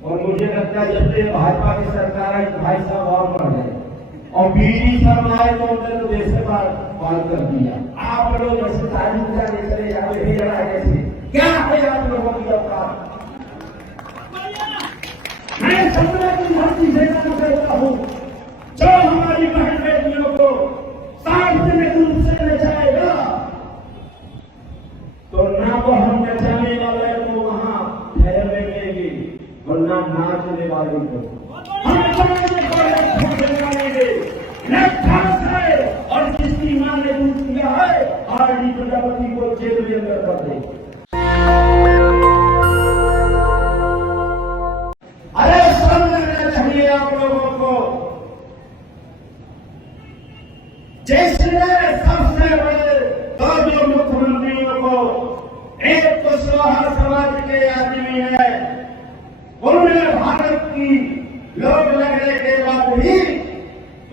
और मुझे लगता है जब से भाजपा की सरकार आई भाई साहब और बढ़ गए और बीडी शर्मा आए तो उन्होंने तो देश से बात कर दिया। आप लोग ऐसे तारीफ करने चले जाते हैं जरा ऐसे क्या है आप लोगों की औकात? मैं सपना की धरती से कहता हूँ जो हमारी बहन बेटियों को सार्वजनिक रूप से नचाएगा तो ना वो हम नचाने वाले को वहां ठहरने देंगे और ना नाचने वाले को और जिसकी मां ने दूध किया है आरडी प्रजापति को जेल में अंदर कर दे। अरे समझना चाहिए आप लोगों को जिसने सबसे बड़े दो मुख्यमंत्रियों को एक तो स्वाहा समाज के आदमी है उन्होंने भारत की लोग लगने के बाद भी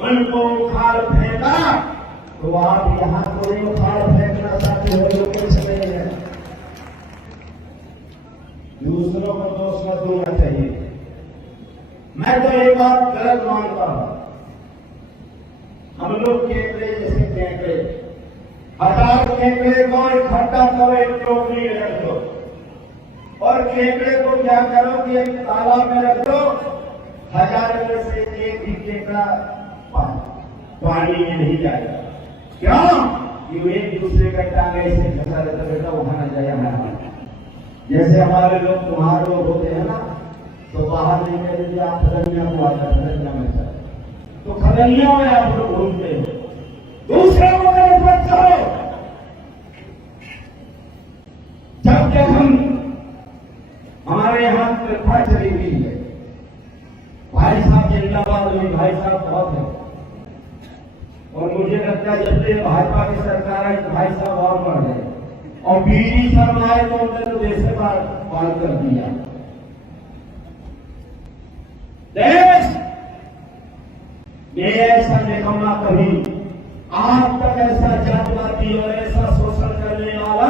उनको उखाड़ फेंका तो आप यहां को नहीं उखाड़ फेंकना चाहते हो लोग कुछ नहीं है। दूसरों को दोष मत देना चाहिए। मैं तो ये बात गलत मानता हूं। हम लोग केकड़े जैसे केकड़े 1000 केकड़े को इकट्ठा करो एक टोकरी में रख दो और केकड़े को क्या करो कि एक तालाब में रख दो 1000 में से एक ही केकड़ा पानी में नहीं जाएगा। क्यों? कि एक दूसरे का टांग ऐसे घसा रहता बेटा वहां न जाए हमारा। जैसे हमारे लोग कुम्हार लोग होते हैं ना तो बाहर नहीं कहते आप खदनिया को आता खदनिया में चल तो खदनिया में आप लोग घूमते हो दूसरे को गलत करो। जब जब हम हमारे यहाँ प्रथा चली हुई है भाई साहब जिंदाबाद हुई भाई साहब बहुत है और मुझे लगता है जब से भाजपा की सरकार आई भाई साहब और बढ़ गए और बीडी शर्मा आए तो उन्होंने तो देश से बात कर दिया। देश ये ऐसा निकम्मा कभी आज तक ऐसा जातिवादी और ऐसा शोषण करने वाला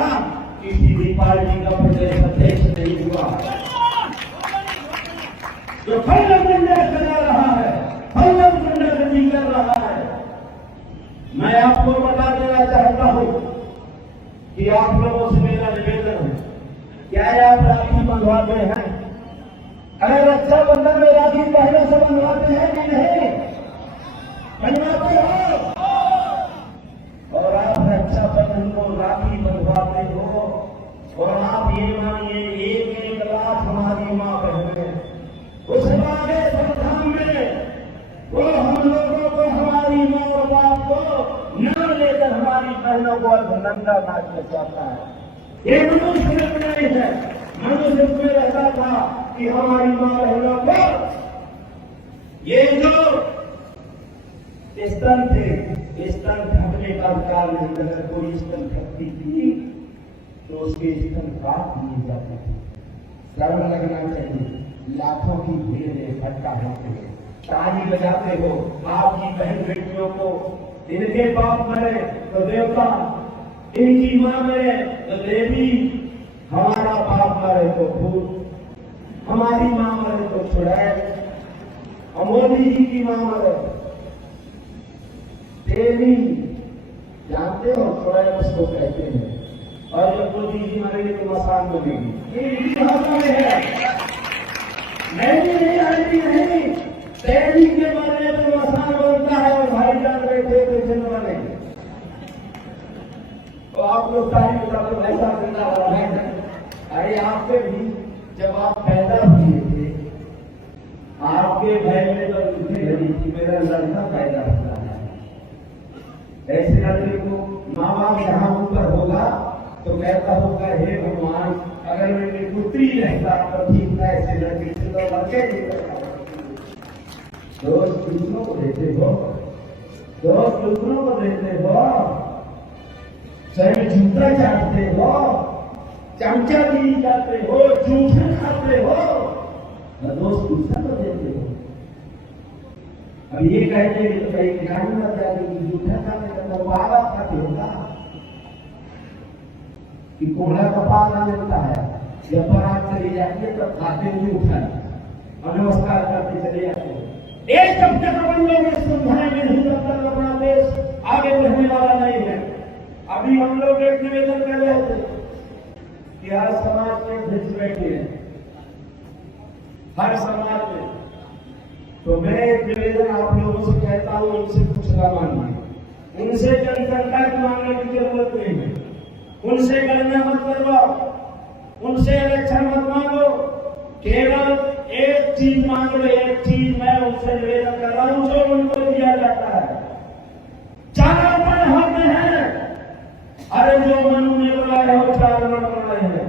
किसी भी पार्टी का प्रदेश अध्यक्ष नहीं हुआ जो फल्लम चला रहा है फल्लम गुंडागर्दी कर रहा है। मैं आपको बता देना चाहता हूं कि आप लोगों से मेरा निवेदन है क्या आप राखी बंधवाते हैं? अगर रक्षाबंधन में राखी पहले से बंधवाते हैं कि नहीं बनवाते हो? और आप रक्षाबंधन को राखी बंधवाते हो और आप ये मानिए 1 लाख हमारी मां बहनें उस आगे संविधान में वो हम लोगों को हमारी मां और बाप को नाम लेकर हमारी बहनों को अभिनंदन नाचना चाहता है। ये मनुष्य नहीं है। मनुष्य में रहता था कि हमारी मां बहनों को ये जो स्तन थे स्तन ढकने का अधिकार नहीं अगर कोई स्तन ढकती थी तो उसके स्तन काट दिए जाते थे। शर्म लगना चाहिए। लाखों की भीड़ इकट्ठा होते हैं ताली बजाते हो आपकी बहन बेटियों को इनके बाप मरे तो देवता इनकी मां मरे तो देवी हमारा बाप मरे तो भूत हमारी मां मरे तो छुड़ैल और मोदी जी की मां मरे देवी जानते हो छुड़ैल उसको कहते हैं और जब मोदी जी मरेंगे तो मसान बनेगी। ये इनकी भाषा में है नहीं आती नहीं देवी के बारे में तो मसान बनता है और भाई जान बैठे तो चिन्ह बने तो आप लोग सारी बता दो ऐसा जिंदा हुआ है। अरे आपके भी जब आप पैदा हुए थे आपके भाई में तो बुद्धि धरी थी मेरा लड़का पैदा होता है। ऐसे लड़के को माँ बाप यहाँ ऊपर होगा तो कहता होगा हे भगवान अगर मेरी पुत्री रहता तो ठीक था ऐसे लड़के से तो लड़के नहीं दोस्त दूसरों को देते हो दोस्त दूसरों को देते हो चाहे जूता चाटते हो चमचा दी जाते हो जूठे खाते हो दोस्त दूसरा को देते हो। अब ये कहते हैं तो कहीं ज्ञान में जाते कि जूठा खाते का बाबा खाते होगा कि कोहरा का पाल ना मिलता है जब बारात चली जाती है तब खाते हुए उठा और नमस्कार करते चले जाते हैं। एक जब तक अपन लोग इस समझाएंगे नहीं तब तक अपना देश आगे बढ़ने वाला नहीं है। अभी हम लोग एक निवेदन कर रहे थे कि हर समाज में भिज बैठे हैं, हर समाज में। तो मैं एक निवेदन आप लोगों से कहता हूं, उनसे कुछ ना मांगिए, उनसे जनसंपर्क मांगने की जरूरत नहीं है, उनसे गणना मत करवाओ, उनसे इलेक्शन मत मांगो, केवल एक चीज मांग लो। एक चीज मैं उनसे निवेदन कर रहा हूं जो उनको दिया जाता है। चारों पर हम हैं। अरे जो मनु ने बोला है वो चारों बनाए हैं।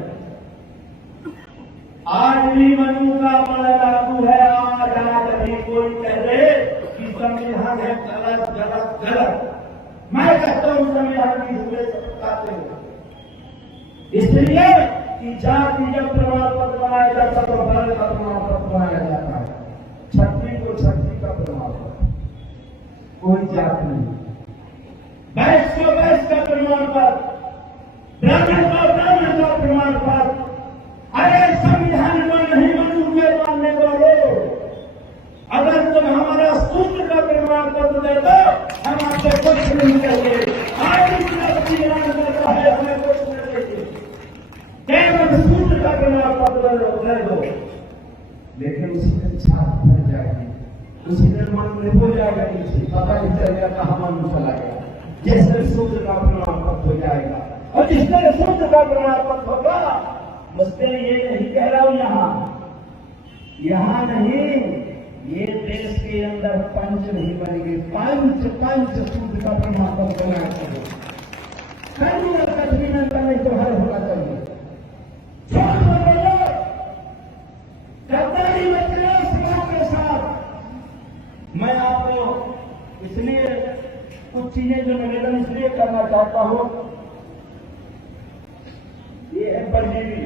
आज भी मनु का बड़ा लागू है। आज अभी कोई कह रहे कि संविधान है गलत गलत गलत, मैं कहता हूं संविधान की सत्ताते हैं। इसलिए कि जातिगत प्रमाण पत्र बनाया जाता तो भारत का प्रमाण पत्र बनाया जाता है। छठी को छठी का प्रमाण पत्र, कोई जात नहीं। वैश्य को वैश्य का प्रमाण पत्र, ब्राह्मण को ब्राह्मण का प्रमाण पत्र। अरे संविधान को नहीं मनु के मानने वाले, अगर तुम हमारा सूत्र का प्रमाण पत्र दे दो हम आपसे कुछ नहीं चाहिए। आज करता है हमें कुछ नहीं चाहिए, केवल सूत्र का प्रमाण पत्र दे दो। लेकिन उसी दिन छाप भर जाएगी, उसी दिन मन में हो जाएगा, पता नहीं चलेगा कहाँ मन चला गया। जैसे सूत्र का प्रमाण पत्र हो जाएगा और जिस तरह सूत्र का प्रमाण पत्र होगा, मुझसे ये नहीं कह रहा हूं यहां नहीं, ये देश के अंदर पंच नहीं बनेंगे, पंच पंच सूत्र का प्रमाण पत्र बनाया चाहिए। कश्मीर नहीं तो हर होना चाहिए। गद्दारी मत करो समाज के साथ। मैं आपको इसलिए कुछ चीजें जो निवेदन इसलिए करना चाहता हूं, ये है परजीवी।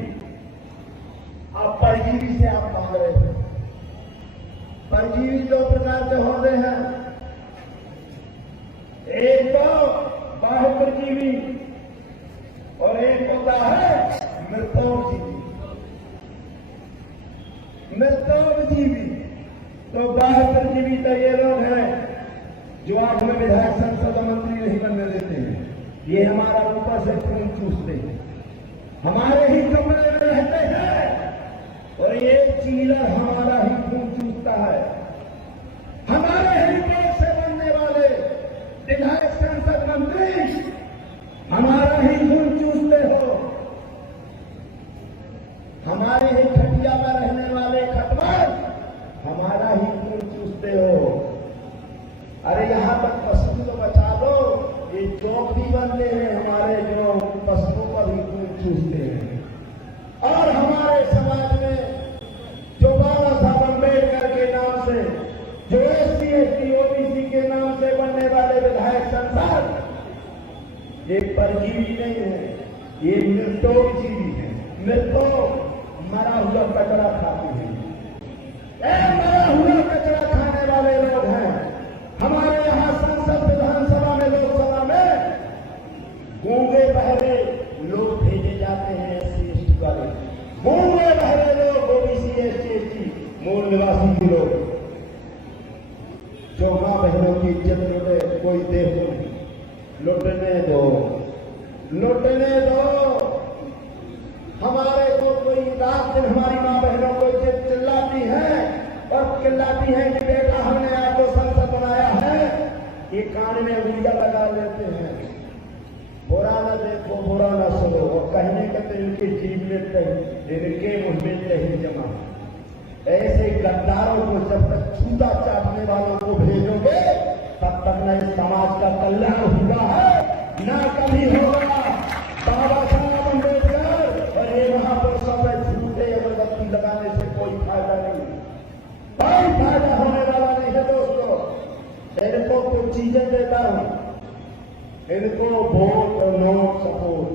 आप परजीवी से आप मांग रहे थे। परजीवी दो प्रकार से होते हैं, एक तो बाह्य परजीवी और एक होता है मृतोजीवी। मृतोजीवी तो बाह्य परजीवी तो ये लोग हैं जो आज में विधायक संसद मंत्री नहीं बनने देते हैं। ये हमारा ऊपर से खून चूसते हैं, हमारे ही कमरे में रहते हैं और ये चीलर हमारा ही खून चूसता है। हमारे ही पेट से बनने वाले विधायक संसद मंत्री हमारा ही खून चूसते हो। हमारे ही खटिया में रहने वाले खटमल हमारा ही खून चूसते हो। अरे यहां तक पशु तो बचा दो, ये चौक भी बनते हैं हमारे जो पशुओं का भी खून चूसते हैं। और हमारे समाज में जो बाबा साहब अम्बेडकर के नाम से, जो SC ST OBC के नाम से बनने वाले विधायक संसद, ये परजीवी नहीं है, ये मृतोजीवी है। मृतो मरा हुआ कचरा खाते हैं, मरा हुआ कचरा खाने वाले लोग हैं। हमारे यहाँ संसद विधानसभा में, लोकसभा में गूंगे बहरे लोग भेजे जाते हैं। SC ST वाले गूंगे बहरे लोग, OBC SC ST मूल निवासी के लोग, जो मां बहनों की इज्जत लुटे, कोई देख नहीं, लुटने दो, लुटने दो। हमारे को कोई रात दिन हमारी मां बहनों को चिल्लाती है और चिल्लाती है कि बेटा हमने आपको संसद बनाया है, ये कान में उंगलियां लगा लेते हैं। बुरा न देखो बुरा न सुनो, और कहने के तो इनके जीव में इनके मुंह में नहीं जमा। ऐसे गद्दारों को जब तक छूटा चाटने वालों को भेजोगे तब तक न इस समाज का कल्याण हुआ है न कभी होगा। बाबा साहब अम्बेडकर और ये महापुरुषों में झूठे अगरबत्ती लगाने से कोई फायदा नहीं, कोई फायदा होने वाला नहीं है दोस्तों। इनको कुछ चीजें देता हूं, इनको वोट और note support,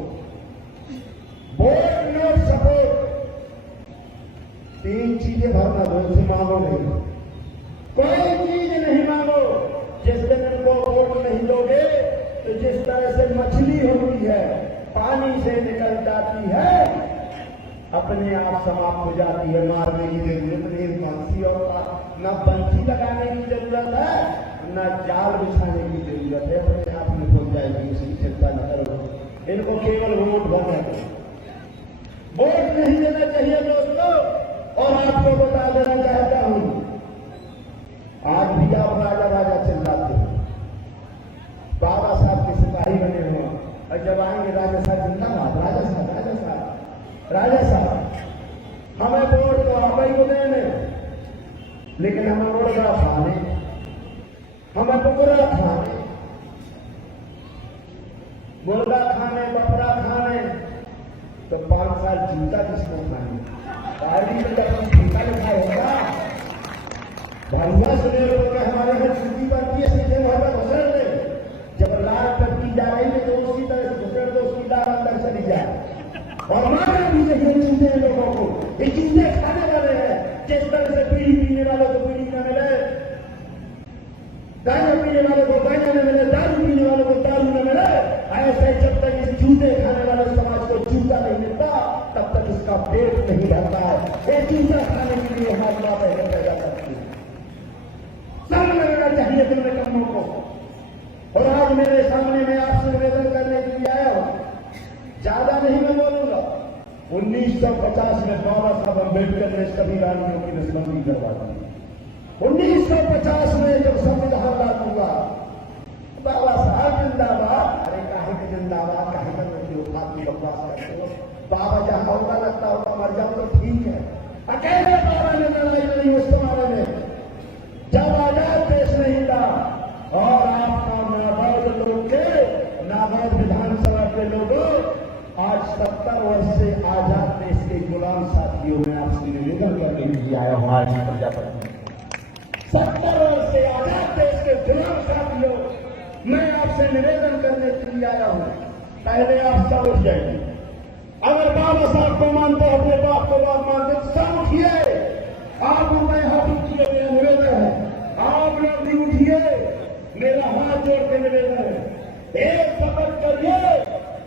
vote note support, तीन चीजें भरना दो, इनसे मांगो नहीं, कोई चीज नहीं मांगो। जिस दिन इनको वोट नहीं दोगे तो जिस तरह से मछली होती है पानी से निकल जाती है, अपने आप समाप्त हो जाती है, मारने की जरूरत नहीं, मानसी ना जाल बिछाने की जरूरत है, अपने आप में पहुंच जाएगी, उसकी चिंता न करो। इनको केवल वोट भरना है, वोट नहीं देना चाहिए दोस्तों। और आपको बता देना चाहता हूं, आज भी आप राजा राजा चिल्लाते हो, बाबा साहब के सिपाही बने हुए, और जब आएंगे राजा साहब जिंदाबाद, राजा साहब राजा साहब राजा साहब, हमें वोट तो आप ही को देने, लेकिन हमें मुर्गा खाने, हमें कुकुरा खाने, मुर्गा खाने, बकरा खाने, तो 5 साल जूता किसको खाने? गाड़ी में जब हम जूता लिखा होगा, भैया सुने लोग हमारे घर छुट्टी बनती है, सीधे वहां पर घुसर दे, जब लाल पट्टी जा रही है तो उसी तरह से घुसर दो, उसकी लाल अंदर चली जाए। और मारे भी चाहिए चूते हैं लोगों को, ये चूते खाने वाले हैं। जिस तरह से बीड़ी पीने वालों को बीड़ी न मिले, दारू पीने वालों को गांजा न मिले, दारू पीने वालों को दारू न मिले, ऐसे जब तक इस जूते खाने वाले समाज को जूता नहीं मिलता, तब तक इसका पेट नहीं भरता है। ये जूता खाने के लिए हमारी बात है पैदा करती है, समझ लेना चाहिए तुमने कमों को। और आज मेरे सामने में आपसे निवेदन करने के लिए आया हूं, ज्यादा नहीं मैं बोलूंगा। 1950 में बाबा साहब अम्बेडकर ने सभी राज्यों की नसबंदी करवा दी। 1950 में जब संविधान लागू हुआ, बाबा साहब जिंदाबाद, अरे काहे के जिंदाबाद, काहे का आदमी बकवास करते हो, बाबा जहां होगा लगता होगा मर जाओ तो ठीक है। अकेले बाबा ने लड़ाई लड़ी उस जमाने में जब आजाद देश नहीं था, और आपका नागौद लोग के, नागौद विधानसभा के लोगों, आज 70 वर्ष से आजाद देश के गुलाम साथियों में आपसे निवेदन करने के लिए आया हूं। आज प्रजापति 70 वर्ष से आजाद देश के गुलाम साथियों, मैं आपसे निवेदन करने के लिए आया हूं। पहले आप सब उठ जाएंगे, अगर बाबा साहब को मानते, अपने बाप को बात मानते, सब उठिए। आप मैं हाथ उठिए, मेरा निवेदन है, आप लोग भी उठिए, मेरा हाथ जोड़ के निवेदन है। एक शपथ करिए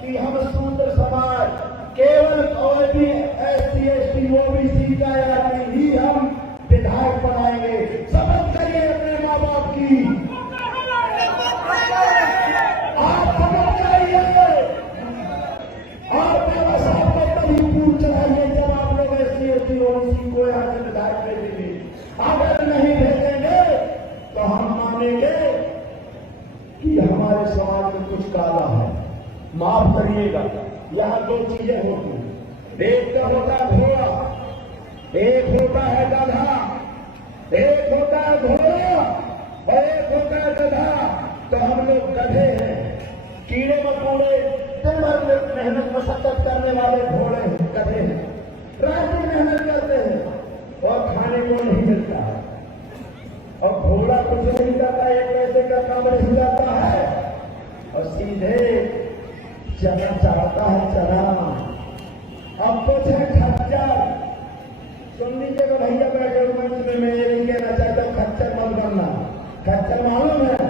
कि हम शूद्र समाज, केवल OBC SC ST OBC का आदमी ही हम विधायक बनाएंगे। शपथ करिए अपने माँ बाप की, आप शपथ कराइए, और बाबा साहब को तभी पूछ चलाइए जब आप लोग SC ST OBC को यहाँ से विधायक भेजेंगे। अगर नहीं भेजेंगे तो हम मानेंगे कि हमारे समाज में कुछ काला है। माफ करिएगा, यहाँ 2 चीजें होती हैं, एक तो होता है घोड़ा, एक होता है गधा, एक होता है घोड़ा और एक होता है गधा। तो हम लोग गधे हैं, कीड़े मकोड़े, दिन भर मेहनत मशक्कत करने वाले घोड़े गधे हैं, रात दिन मेहनत करते हैं और खाने को नहीं मिलता है। और घोड़ा कुछ नहीं करता, एक पैसे का काम नहीं जाता है और सीधे चना चाहता है, चना। अब कुछ है खच्चर, सुन लीजिएगा भैया बैठे मंच में, मैं ये नहीं कहना चाहता खच्चर मत बनना। खच्चर मालूम है,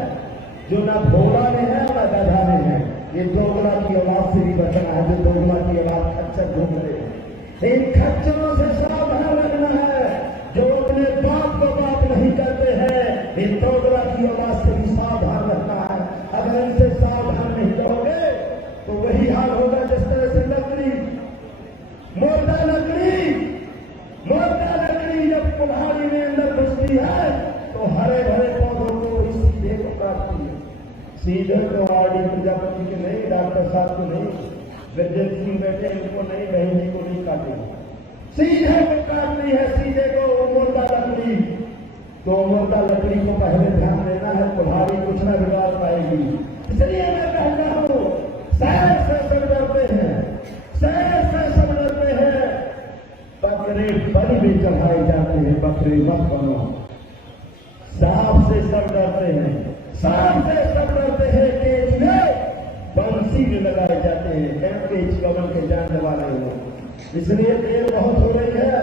जो ना घोड़ा में है ना गधा में है, ये दोगला की औलाद से भी बचना है, जो दोगला की औलाद खच्चर घूम रहे हैं। इन खच्चरों से सावधान रहना है, जो अपने बाप को बात नहीं करते हैं। इन दोगला की औलाद से भी सावधान रहना है। अगर इनसे सावधान नहीं रहोगे तो वही हाल होगा जिस तरह से लकड़ी, मुर्दा लकड़ी जब कुल्हाड़ी में अंदर घुसती है तो हरे भरे पौधों को सीधे को काटती है। सीधे तो आरडी प्रजापति के नहीं, डॉक्टर साहब को नहीं, विद्युत सिंह बैठे इनको नहीं, बहन जी को नहीं काटेगी, सीधे को काटती है, सीधे को मुर्दा लकड़ी। तो मुर्दा लकड़ी को पहले ध्यान देना है, कुल्हाड़ी कुछ न बिगाड़ पाएगी। इसलिए मैं कहता हूं, शहर से सब डरते हैं, शहर से सब डरते हैं, बकरे बलि भी चढ़ाए जाते हैं, बकरे मत बनो। सांप से सब डरते हैं, सांप से सब डरते हैं, केस में बंसी भी लगाए जाते हैं, ऐसे कमल के जानने वाले लोग। इसलिए देर बहुत हो रही है,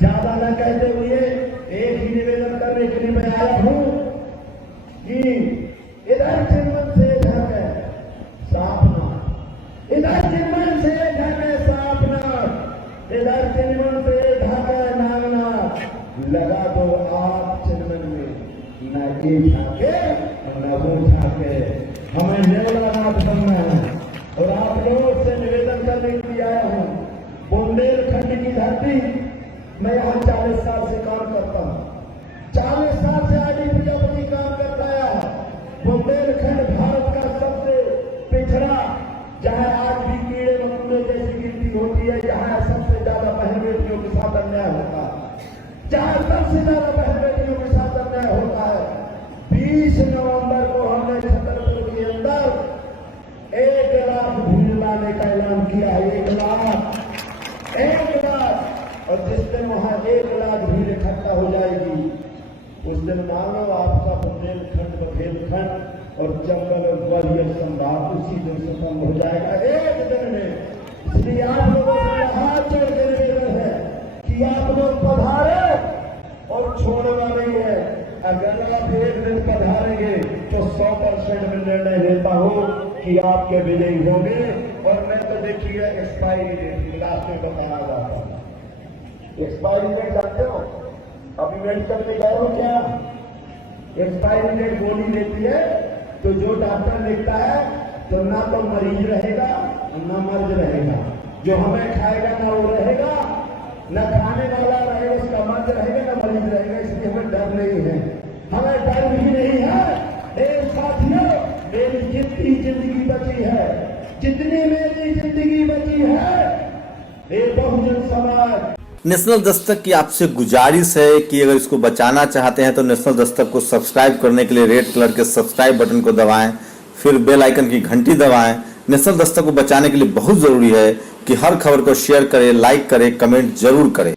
ज्यादा न कहते हुए एक ही निवेदन करने के लिए मैं आया हूं कि इधर चिन्मन से ढके सापना, इधर चिन्मन से ढके सापना, इधर चिन्मन से ढके नागना, लगा दो आप चिन्मन में, न ये झाके और न वो झाके, हमें नेवलानाथ बनना है। और आप लोगों से निवेदन करने के लिए आया हूँ, बुंदेलखंड की धरती, मैं यहाँ 40 साल से काम करता हूँ, 40 साल से आईडी प्रजापति काम करता आया है। बुंदेलखंड भारत का सबसे पिछड़ा, जहाँ आज भी कीड़े मकोड़े जैसी गिनती होती है, जहाँ सबसे ज्यादा बहन बेटियों के साथ अन्याय होता है, जहाँ सबसे ज्यादा बहन बेटियों के साथ अन्याय होता है। 20 नवंबर को हमने छतरपुर के अंदर 1 लाख भीड़ लाने का ऐलान किया है। 1 लाख। और जिस दिन वहां 1 लाख भीड़ इकट्ठा हो जाएगी, उस दिन मानो आपका बुंदेलखंड, बघेलखंड और जंगल और ग्वालियर संभाग उसी दिन खत्म हो जाएगा, 1 दिन में। इसलिए आप लोगों से हाथ जोड़ के निवेदन है कि आप लोग पधारे और छोड़ना नहीं है। अगर आप 1 दिन पधारेंगे तो 100% में निर्णय लेता हूं कि आपके विजयी होंगे। और मैं तो देखिए एक्सपायरी डेट लास्ट में बताना चाहता हूं। एक्सपायरी डेट जानते हो? अभी मेडिकल में गए हो क्या? एक्सपायरी डेट गोली देती है तो जो डॉक्टर लिखता है तो ना तो मरीज रहेगा ना मर्ज रहेगा, जो हमें खाएगा ना वो रहेगा, न खाने वाला रहेगा, उसका मर्ज रहेगा ना मरीज रहेगा। इसलिए हमें डर नहीं है, हमें डर भी नहीं है। साथियों, मेरी जितनी जिंदगी बची है, जितनी मेरी जिंदगी बची है, ये बहुजन समाज। नेशनल दस्तक की आपसे गुजारिश है कि अगर इसको बचाना चाहते हैं तो नेशनल दस्तक को सब्सक्राइब करने के लिए रेड कलर के सब्सक्राइब बटन को दबाएं, फिर बेल आइकन की घंटी दबाएं। नेशनल दस्तक को बचाने के लिए बहुत जरूरी है कि हर खबर को शेयर करें, लाइक करें, कमेंट जरूर करें।